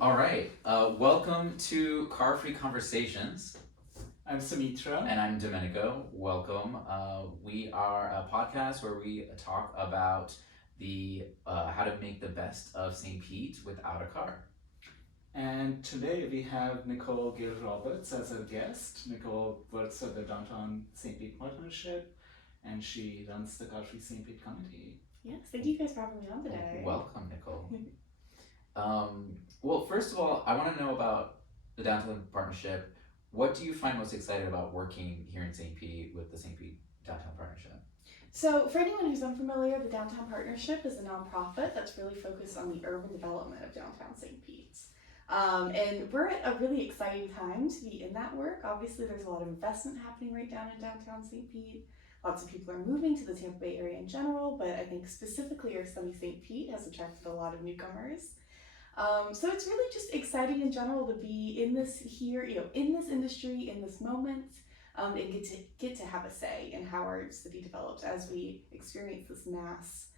All right. Welcome to Car Free Conversations. I'm Saumitra. And I'm Domenico. Welcome. We are a podcast where we talk about the how to make the best of St. Pete without a car. And today we have Nicole Roberts as our guest. Nicole works at the Downtown St. Pete Partnership, and she runs the Car Free St. Pete Committee. Yes, thank you guys for having me on today. Welcome, Nicole. Well, first of all, I want to know about the Downtown Partnership. What do you find most exciting about working here in St. Pete with the St. Pete Downtown Partnership? So for anyone who's unfamiliar, the Downtown Partnership is a nonprofit that's really focused on the urban development of downtown St. Pete. And we're at a really exciting time to be in that work. Obviously, there's a lot of investment happening right down in downtown St. Pete. Lots of people are moving to the Tampa Bay area in general, but I think specifically our sunny St. Pete has attracted a lot of newcomers. So it's really just exciting in general to be in this here, in this industry, in this moment, and get to have a say in how our city develops as we experience this mass,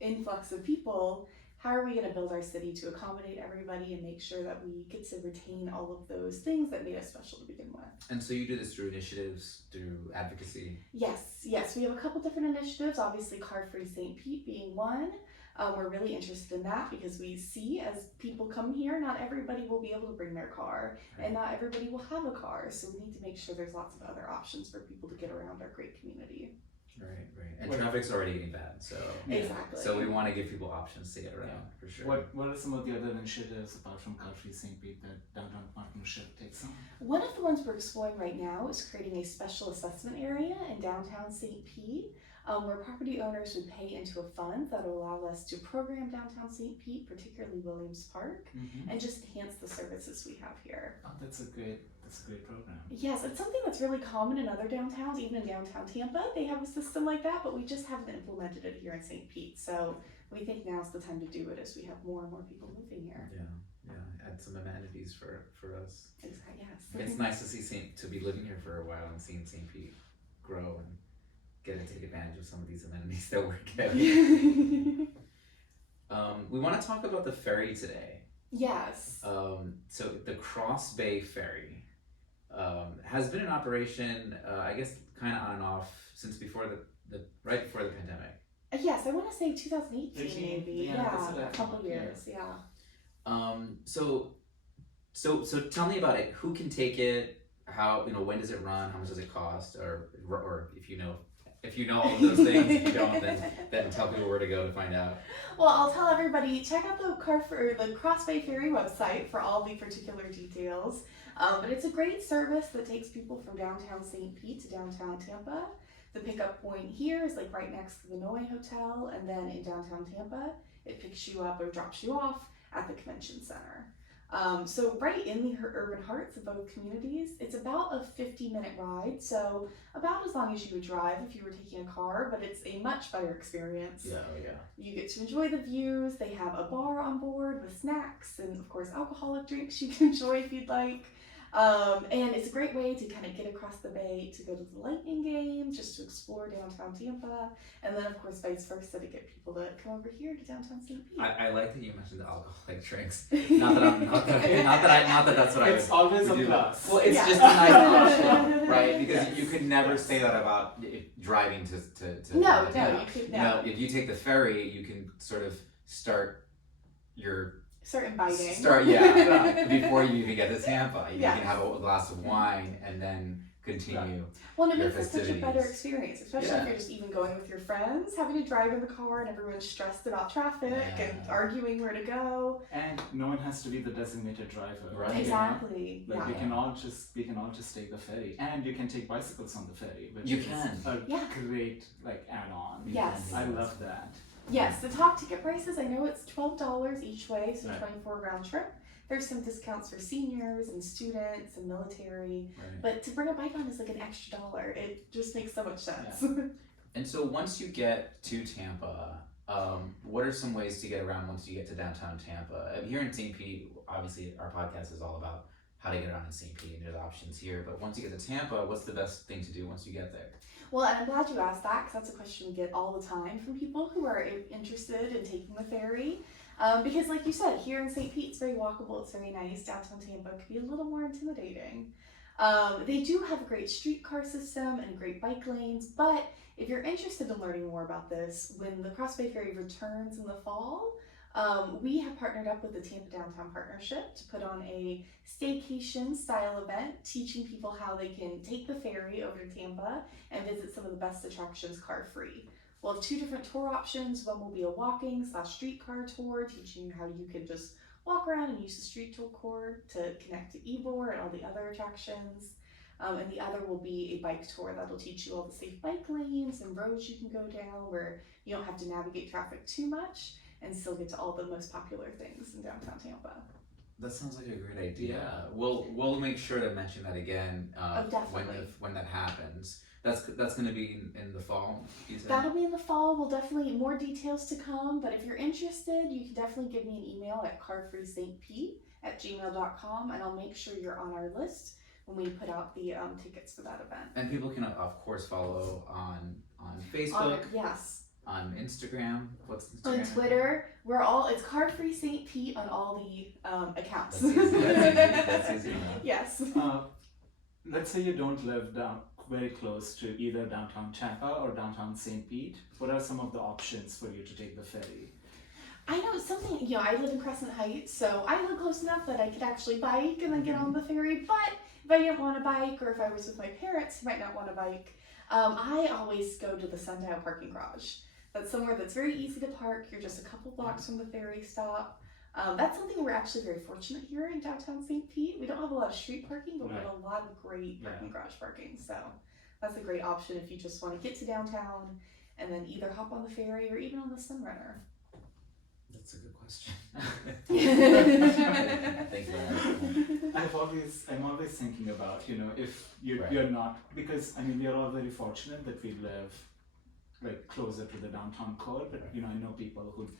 influx of people. How are we going to build our city to accommodate everybody and make sure that we get to retain all of those things that made us special to begin with? And so you do this through initiatives, through advocacy? Yes. We have a couple different initiatives, obviously Car Free St. Pete being one. We're really interested in that because we see as people come here, not everybody will be able to bring their car, and not everybody will have a car. So we need to make sure there's lots of other options for people to get around our great community. Right. And traffic's already getting bad, so exactly. So we want to give people options to get around, for sure. What are some of the other initiatives apart from Car Free St. Pete that Downtown Partnership takes on? One of the ones we're exploring right now is creating a special assessment area in downtown St. Pete, where property owners would pay into a fund that will allow us to program downtown St. Pete, particularly Williams Park, and just enhance the services we have here. Oh, that's a great program. Yes, it's something that's really common in other downtowns, even in downtown Tampa. They have a system like that, but we just haven't implemented it here in St. Pete. So we think now's the time to do it as we have more and more people moving here. Yeah. Add some amenities for us. Exactly. Yes. It's nice to be living here for a while and seeing St. Pete grow and get to take advantage of some of these amenities that we're getting. We want to talk about the ferry today. Yes. So the Cross-Bay Ferry has been in operation, I guess, kind of on and off since right before the pandemic. Yes, I want to say 2018 maybe. Yeah, a couple years. Yeah. So tell me about it. Who can take it? How, when does it run? How much does it cost? Or if you know all of those things. If you don't, then tell people where to go to find out. Well, I'll tell everybody, check out the Cross-Bay Ferry website for all the particular details. But it's a great service that takes people from downtown St. Pete to downtown Tampa. The pickup point here is like right next to the Noe Hotel, and then in downtown Tampa, it picks you up or drops you off at the convention center. So right in the urban hearts of both communities, it's about a 50-minute ride, so about as long as you would drive if you were taking a car, but it's a much better experience. Yeah. You get to enjoy the views. They have a bar on board with snacks and, of course, alcoholic drinks you can enjoy if you'd like. And it's a great way to kind of get across the bay to go to the Lightning game, just to explore downtown Tampa, and then of course vice versa to get people to come over here to downtown St. Pete. I like that you mentioned the alcoholic drinks. Not that that's what it's always a plus. Well, it's just a nice option, right? Because you could never say that about driving to. No, you could no. If you take the ferry, you can sort of start imbibing. Before you even get to Tampa. You can have a glass of wine and then continue. Well, and it makes it such a better experience, especially if you're just even going with your friends, having to drive in the car and everyone's stressed about traffic and arguing where to go. And no one has to be the designated driver. Right. Exactly. We can all just take the ferry, and you can take bicycles on the ferry, which is a great add-on. Yes. I love that. Yes, the top ticket prices, I know it's $12 each way, so 24 round trip. There's some discounts for seniors and students and military, but to bring a bike on is like an extra $1. It just makes so much sense. Yeah. And so once you get to Tampa, what are some ways to get around once you get to downtown Tampa? Here in St. Pete, obviously our podcast is all about how to get around in St. Pete, and there's options here, but once you get to Tampa, what's the best thing to do once you get there? Well, and I'm glad you asked that, because that's a question we get all the time from people who are interested in taking the ferry. Because like you said, here in St. Pete, it's very walkable, it's very nice. Downtown Tampa could be a little more intimidating. They do have a great streetcar system and great bike lanes, but if you're interested in learning more about this, when the Cross-Bay Ferry returns in the fall, we have partnered up with the Tampa Downtown Partnership to put on a staycation style event, teaching people how they can take the ferry over to Tampa and visit some of the best attractions car-free. We'll have 2 different tour options. One will be a walking/streetcar tour, teaching you how you can just walk around and use the street tour to connect to Ybor and all the other attractions. And the other will be a bike tour that'll teach you all the safe bike lanes and roads you can go down where you don't have to navigate traffic too much and still get to all the most popular things in downtown Tampa. That sounds like a great idea. We'll make sure to mention that again when that happens. That's going to be in the fall, you said? That'll be in the fall. We'll definitely, more details to come, but if you're interested, you can definitely give me an email at carfreestpete@gmail.com, and I'll make sure you're on our list when we put out the tickets for that event. And people can, of course, follow on Facebook, yes. on Instagram. What's Instagram? On Twitter, it's Carfree St. Pete on all the accounts. That's easy. That's easy enough. Yes. Let's say you don't live very close to either downtown Tampa or downtown St. Pete. What are some of the options for you to take the ferry? I know something, I live in Crescent Heights, so I live close enough that I could actually bike and then get on the ferry, but if I didn't want to bike, or if I was with my parents who might not want to bike, I always go to the Sundial parking garage. That's somewhere that's very easy to park. You're just a couple blocks from the ferry stop. That's something we're actually very fortunate here in downtown St. Pete. We don't have a lot of street parking, but we have a lot of great parking garage parking. So that's a great option if you just want to get to downtown and then either hop on the ferry or even on the Sunrunner. That's a good question. Thank you. I'm always thinking about, if you're not, because we are all very fortunate that we live like closer to the downtown core, but I know people who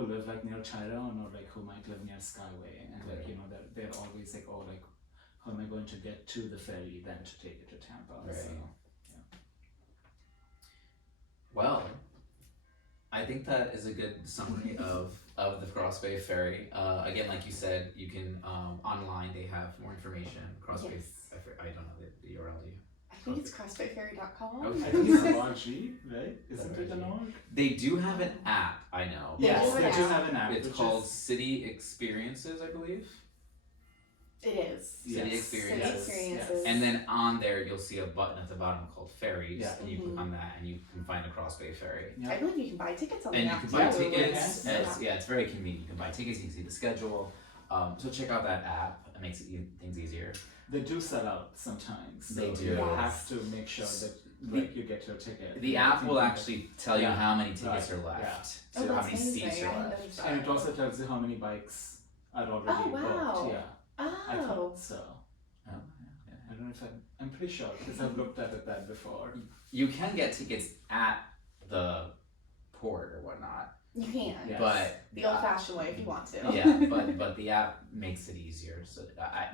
live like near Tyrone or like who might live near Skyway, and like they're always like, oh, like how am I going to get to the ferry then to take it to Tampa? Right. So, Well, I think that is a good summary of the Cross-Bay Ferry. Again, like you said, you can online. They have more information. Cross-Bay. Yes. I don't know the URL. Do you? I think it's crossbayferry.com. Okay. I think it's ORG, right? Isn't it an org? They do have an app. I know. Yes, they do have an app. It's called City Experiences, I believe. It is. City Experiences. Experiences. And then on there, you'll see a button at the bottom called Ferries, and you Mhm. click on that, and you can find the Cross-Bay Ferry. Yeah. I believe you can buy tickets on the And app. you can buy too. tickets. Yeah. It's very convenient. You can buy tickets. You can see the schedule. So check out that app. It makes things easier. They do sell out sometimes. So They do. You Yes. have to make sure that you get your ticket. The app will actually tell you Yeah. how many tickets Right. are left. Yeah. So Oh, how that's many seats amazing. are I hadn't left. noticed that. And it also tells you how many bikes are already Oh, wow. booked. Yeah, I Oh. thought so. Oh, yeah. I don't know if I'm pretty sure because I've looked at that before. You can get tickets at the port or whatnot, You can. Yes. but The old-fashioned way if you want to. yeah, but the app makes it easier. So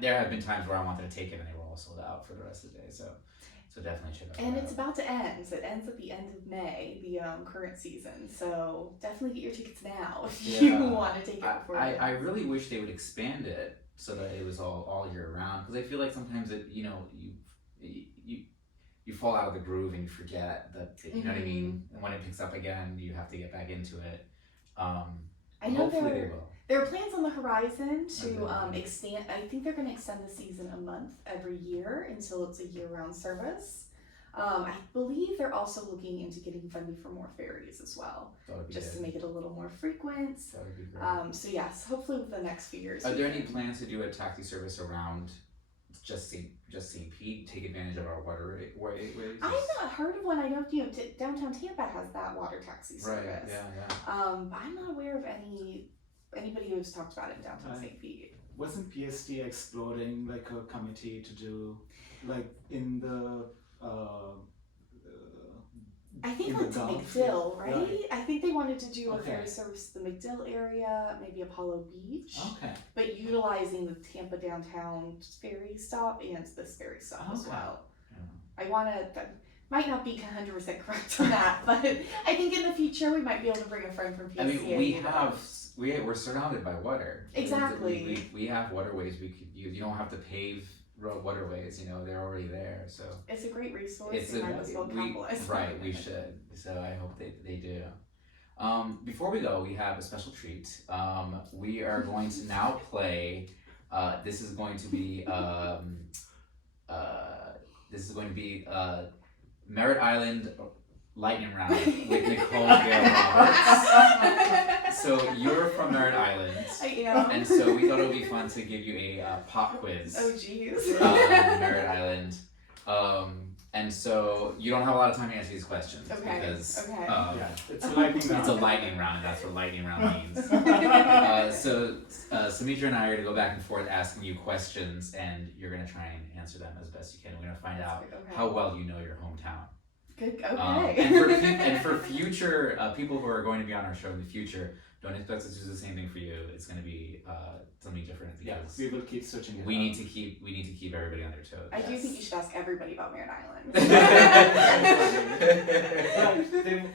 there have been times where I wanted to take it and they were all sold out for the rest of the day. So definitely check out. And that it's app. about to end. It ends at the end of May, the current season. So definitely get your tickets now if you Yeah. want to take it before. it I ends. really wish they would expand it so that it was all year round, because I feel like sometimes you fall out of the groove and you forget that you know what I mean. And when it picks up again, you have to get back into it. I know Hopefully they will. there are plans on the horizon to Okay. extend. I think they're going to extend the season a month every year until it's a year-round service. I believe they're also looking into getting funding for more ferries as well, That would be just good. to make it a little more frequent. That would be great. So yes, hopefully within the next few years. Are we there any can- plans to do a taxi service around just St. Pete? Take advantage of our waterways? I have not heard of one. I know downtown Tampa has that water taxi service. Right. Yeah. But I'm not aware of anybody who's talked about it in downtown St. Pete. Wasn't PST exploring like a committee to do like in the I think in like the to Gulf? McDill, right? Right. I think they wanted to do a Okay. ferry service to the McDill area, maybe Apollo Beach, Okay. but utilizing the Tampa downtown ferry stop and this ferry stop as Okay. well. Yeah. I want to. might not be 100% correct on that, but I think in the future we might be able to bring a friend from PCA. I mean, we're surrounded by water. Exactly. We have waterways we could use. You don't have to pave waterways. You know, they're already there. So it's a great resource. it's and I must well capitalize. right. We should. So I hope they do. Before we go, we have a special treat. We are going to now play. This is going to be Merritt Island Lightning Round with Nicole Roberts. So you're from Merritt Island. I am. And so we thought it would be fun to give you a pop quiz. Oh jeez. Merritt Island. And so you don't have a lot of time to answer these questions because it's a lightning round. It's a lightning round, and that's what lightning round means. So Saumitra and I are going to go back and forth asking you questions, and you're going to try and answer them as best you can. We're going to find out how well you know your hometown. Good. Okay. And for future people who are going to be on our show in the future, don't expect us to do the same thing for you. It's going to be something different. Yes, we will keep switching it. We need to keep everybody on their toes. I do think you should ask everybody about Merritt Island.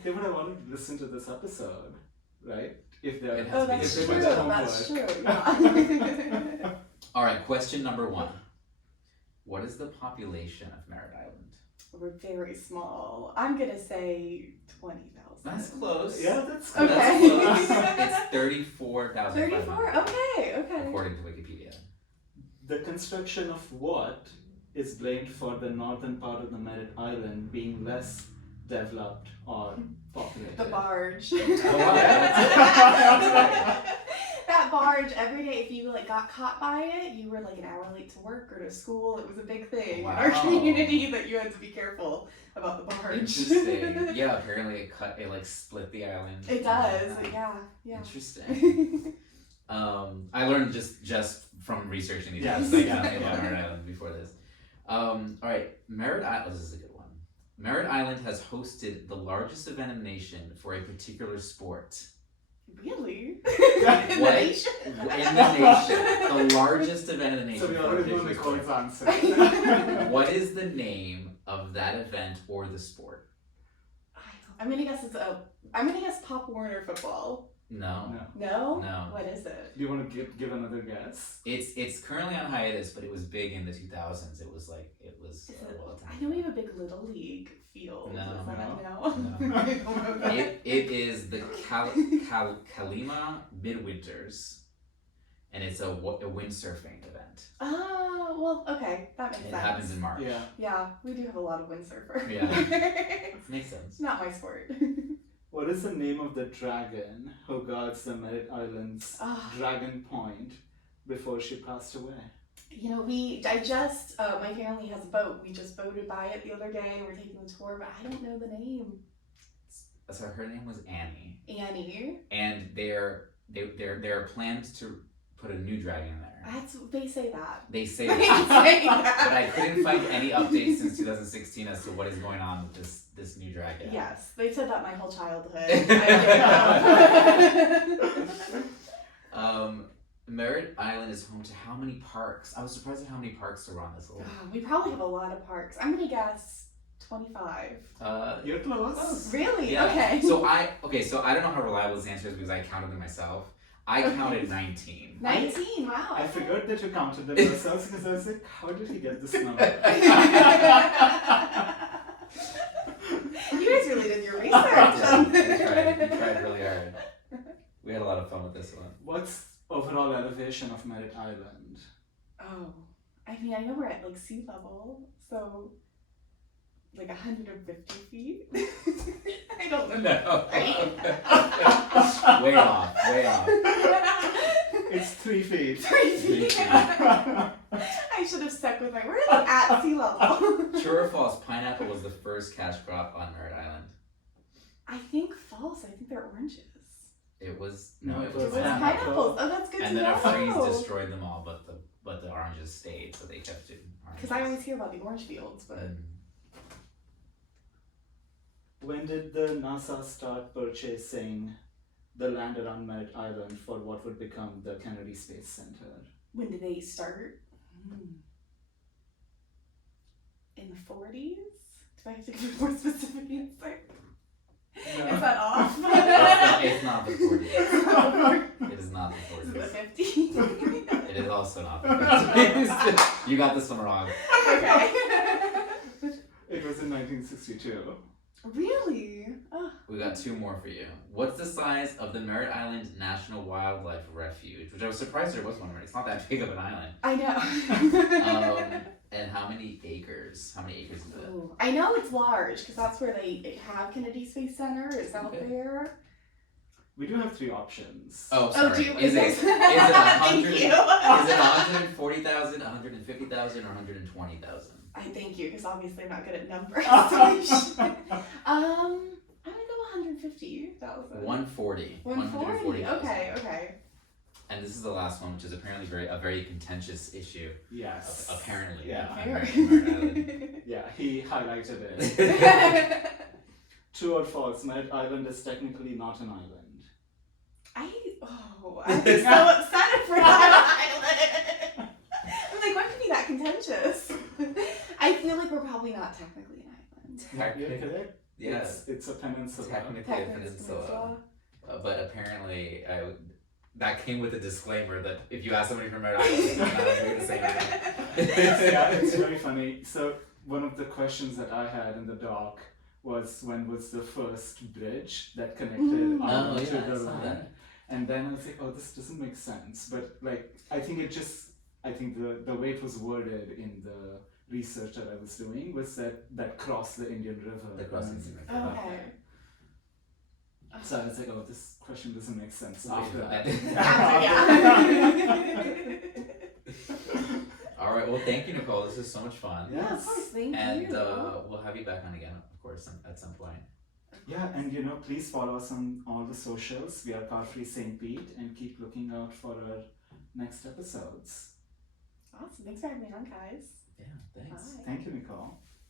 They would have wanted to listen to this episode, right? If they're that's true. That's true. Yeah. All right. Question number 1. What is the population of Merritt Island? We're very small. I'm gonna say 20,000. That's close. Yeah, that's okay. That's close. It's 34,000. 34. Okay. According to Wikipedia. The construction of what is blamed for the northern part of the Merritt Island being less developed or populated? The barge. Oh, That barge, every day, if you got caught by it, you were an hour late to work or to school. It was a big thing in our community that you had to be careful about the barge. Interesting. Yeah, apparently it split the island. It does. Yeah. Interesting. I learned just from researching these things about Merritt Island before this. All right, Merritt Island. This is a good one. Merritt Island has hosted the largest event in the nation for a particular sport. Really? In the nation. The largest event in the nation. So we already know Nicole's answer. What is the name of that event or the sport? I'm gonna guess Pop Warner football. No. What is it? Do you want to give another guess? It's currently on hiatus, but it was big in the 2000s. It was I know we have a big Little League field. No. No. It is the Kalima Midwinters, and it's a windsurfing event. Oh, well, okay, that makes sense. It happens in March. Yeah, we do have a lot of windsurfers. Yeah, makes sense. Not my sport. What is the name of the dragon who guards the Merritt Island's Dragon Point before she passed away? My family has a boat. We just boated by it the other day. We're taking the tour, but I don't know the name. So her name was Annie. Annie. And there are plans to put a new dragon in there. They say that. They say that. But I couldn't find any updates since 2016 as to what is going on with this new dragon. Yes, they said that my whole childhood. Merritt Island is home to how many parks? I was surprised at how many parks are on this list. We probably have a lot of parks. I'm gonna guess 25. You're close. Really? Yeah. Okay. So I don't know how reliable this answer is because I counted them myself. I counted 19. 19, wow. I figured that you counted them yourselves because I was like, how did he get this number? You guys really did your research. We tried really hard. We had a lot of fun with this one. What's overall elevation of Merritt Island? Oh, I know we're at sea level, so 150 feet. I don't know. No. Way off. It's 3 feet. 3 feet. I should have stuck with my word at sea level. True or false? Pineapple was the first cash crop on Merritt Island. I think false. I think they're oranges. It was pineapples. Oh, that's good and to know. And then a freeze destroyed them all, but the oranges stayed, so they kept it. Because I always hear about the orange fields, but. When did the NASA start purchasing the land around Merritt Island for what would become the Kennedy Space Center? When did they start? In the 40s? I have to give a more specific answer? No. Is that off? It's not the 40. It is not the Is it 40s. the 50? It is also not the 50s. You got this one wrong. Okay. It was in 1962. Really? Oh. We got two more for you. What's the size of the Merritt Island National Wildlife Refuge? Which I was surprised there was one. It's not that big of an island. I know. And how many acres? How many acres is it? Ooh, I know it's large because that's where they have Kennedy Space Center. It's out there. We do have three options. Oh, sorry. do you? Is it Thank 100? you. Is it 140,000, 150,000, or 120,000? I thank you because obviously I'm not good at numbers. I'm gonna go 150,000. 140. 140. Okay. And this is the last one, which is apparently a very contentious issue. Yes. Apparently. Yeah. on Merritt Island. Yeah, he highlighted it. True or false, Merritt Island is technically not an island. I'm so upset for that island. I'm like, what could be that contentious? I feel like we're probably not technically an island. You're correct. Yeah. It's a peninsula. Technically a peninsula. But apparently, that came with a disclaimer that if you ask somebody from Merritt Island, they're not going to say anything. Yeah, it's very funny. So one of the questions that I had in the doc was when was the first bridge that connected Ireland to the land? And then I was like, oh, this doesn't make sense. But like, I think the way it was worded in the research that I was doing was that crossed the Indian River. The crossing River. Okay. So I was like, oh, this question doesn't make sense Wait, after that. All right. Well, thank you, Nicole. This is so much fun. Yeah, of course. Thank And you. we'll have you back on again, of course, at some point. Yeah, and please follow us on all the socials. We are Car Free St. Pete, and keep looking out for our next episodes. Awesome. Thanks for having me on, guys. Yeah. Thanks. Bye. Thank you, Nicole.